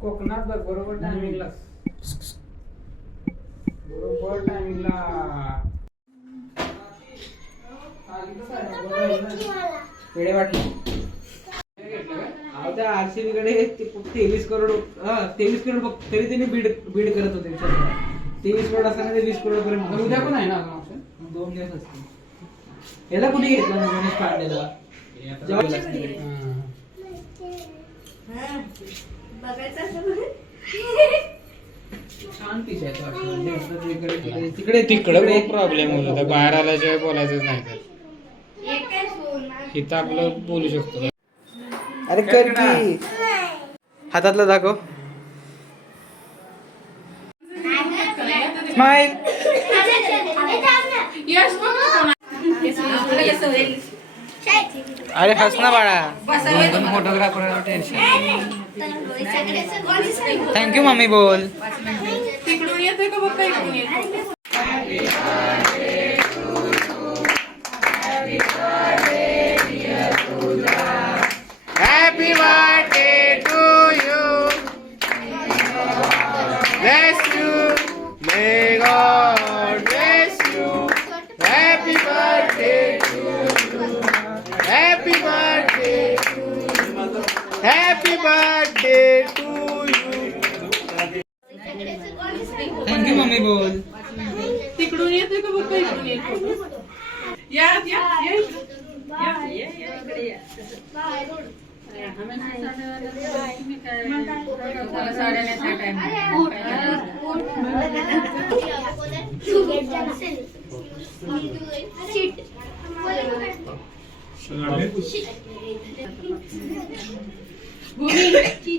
कोकणात बरोबर टायमिंगला पेढे वाटले. त्या RCB कडे 23 करोड 23 करोड तरी त्यांनी बीड करत होते. 23 करोड असताना ते 20 करोड पर्यंत. उद्या पण आहे ना ऑप्शन, 2 दिवस असतील. याला कुठे घेतला गणेश पांडेला? तिकडे प्रॉब्लेम होत होता. बाहेर आल्याशिवाय बोलायचंच नाही. तर इथं आपलं बोलू शकतो. अरे कर की हातातलं दाखव. स्माइल. अरे हस ना बाळा. Photographer tension. थँक्यू मम्मी बोल. Happy birthday to you. Bless you. May God bless you. Happy birthday to you. Happy birthday to you. Happy birthday to you. Thank you mummy बोल. तिकडून येते का बघ इकडून येतो. या या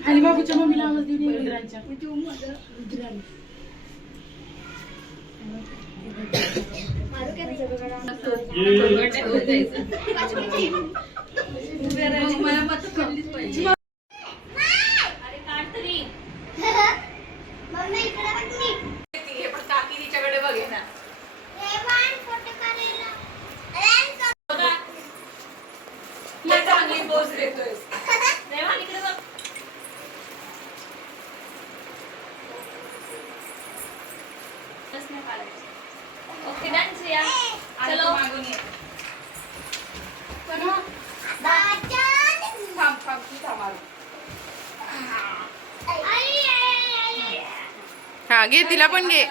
आणि बाबूच्या मम्मीला आवाज देऊन रुद्रांच्या. हा घे, तिला पण घे.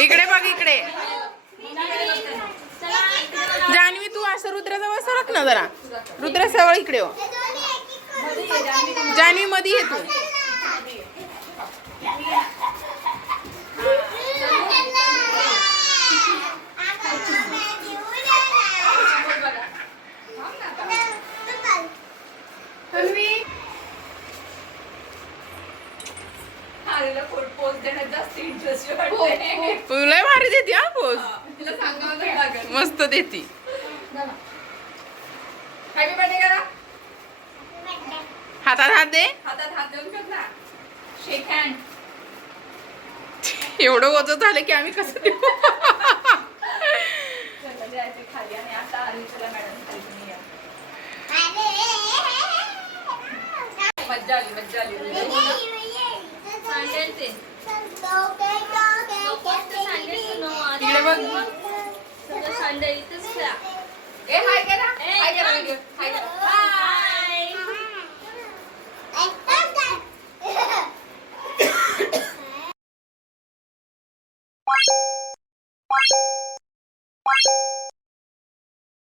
इकडे बघ, इकडे. जान्हवी तू असं रुद्राजवळ सरक ना जरा. रुद्राजवळ इकडे हो. जान्हवी मध्ये ये तू. तुला भारी देते हा पोज. मस्त देती. हातात हात दे. एवढं वजन झालं की आम्ही कसं देऊ. मज्जा आली, मज्जा आली. इकडे बघ. ए हाय करा, हाय करा, हाय करा.